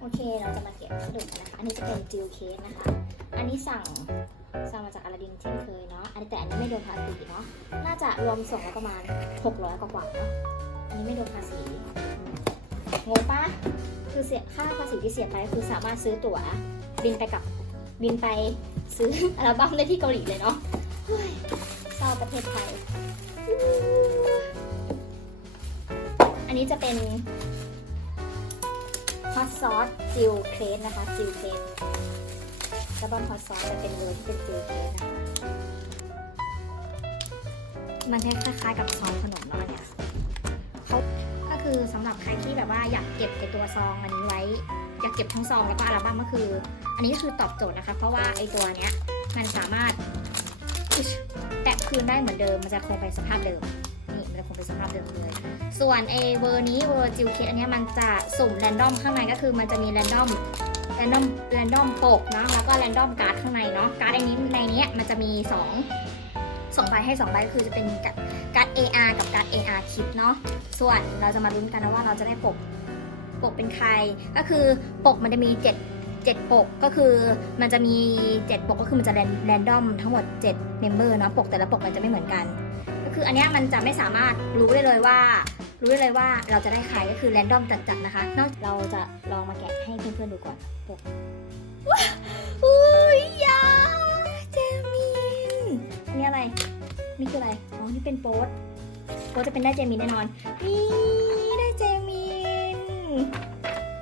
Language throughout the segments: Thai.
โอเค เราจะมาเก็บสรุปกันนะคะ อันนี้จะเป็นจิลเคสนะคะ อันนี้สั่งสั่งมาจากอลาดินเช่นเคยเนาะ อันนี้แต่อันนี้ไม่โดนภาษีเนาะ น่าจะรวมส่งแล้วประมาณ 600 กว่ากว่าๆเนาะ อันนี้ไม่โดนภาษี งงปะคือเสียค่าภาษีที่เสียไปคือสามารถซื้อตั๋วบินไปกับบินไปซื้ออัลบั้มได้ที่เกาหลีเลยเนาะเฮ้ยเศร้าประเทศไทยอั นนี้จะเป็นฮอตซอสจิลเครสนะคะจิลเครสดับเบิลฮอตซอสจะเป็นเวอร์ที่เป็นจิลเครสนะคะมันจะคล้ายๆกับซองขนมเนาะเนี่ยเขาก็คือสำหรับใครที่แบบว่าอยากเก็บไอตัวซองอันนี้ไว้ อยากเก็บทั้งซองแล้วก็อัลบั้มก็คือ อันนี้ก็คือตอบโจทย์นะคะ เพราะว่าไอตัวเนี้ยมันสามารถแตะคืนได้เหมือนเดิมมันจะคงเป็นสภาพเดิม คงเป็นสภาพเดิมเลย ส่วนเอเวอร์นี้เวอร์จิลเคอันนี้มันจะสุ่มแรนดอมข้างในก็คือมันจะมีแรนดอมแรนดอมแรนดอมปกเนาะแล้วก็แรนดอมการ์ดข้างในเนาะการ์ดอันนี้ในนี้มันจะมี2สองใบให้2ใบก็คือจะเป็นการ์ด AR กับการ์ด AR คิดเนาะส่วนเราจะมาลุ้นกันนะว่าเราจะได้ปกปกเป็นใคร ก็คือปกมันจะมี 7 7 ปกก็คือมันจะมี 7 ปกก็คือมันจะแรนดอมทั้งหมด7เมมเบอร์เนาะปกแต่ละปกมันจะไม่เหมือนกัน คืออันนี้มันจะไม่สามารถรู้ได้เลยว่า รู้ได้เลยว่าเราจะได้ใครก็คือแรนดอมจัดๆนะคะ นอกเราจะลองมาแกะให้เพื่อนๆดูก่อนปกอุ้ยยาเจมินอันนี้อะไร นี่คืออะไร อ๋อ นี่เป็นโป๊ตโป๊ตจะเป็นได้เจมินแน่นอน นี่ได้เจมิน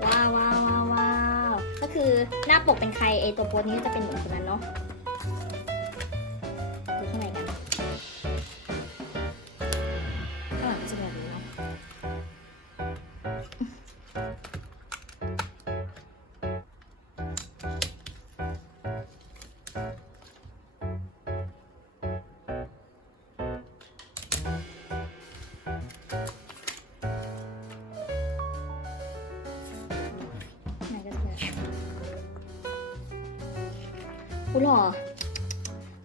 ว้าวว้าวว้าวก็คือหน้าปกเป็นใครไอตัวโป๊ตนี้จะเป็นเหมือนคนนั้นเนาะ อุ้ยหล่อ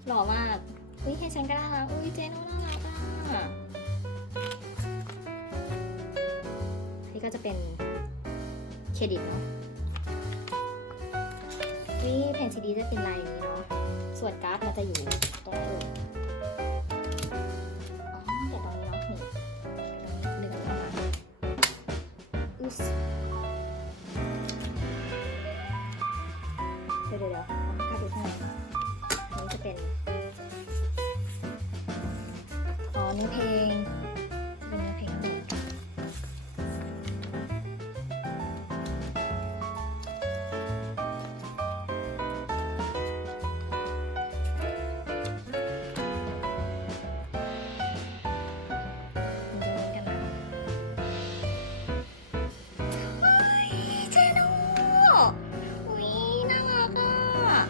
หล่อมาก อุ้ยให้ฉันก็น่ารักอุ้ยเจนน่ารักอะ นี่ก็จะเป็นเครดิตเนาะนี่แผ่นซีดีจะเป็นลายนี้เนาะ ส่วนการ์ดมันจะอยู่ตรงนี้อ๋อแกะตรงนี้เนาะนี่ตรงนี้ดึงออกมาอุ๊สเดี๋ยวเดี๋ยวเดี๋ยวเอาการ์ดดูข้างในอันนี้จะเป็น อ๋อนื้อเพลง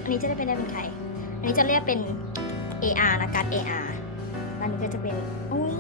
นนี้จะได้เป็นได้เป็นใคร อันนี้จะเรียกเป็น AR นะการ์ด AR อันนี้ก็จะเป็น อุ้ย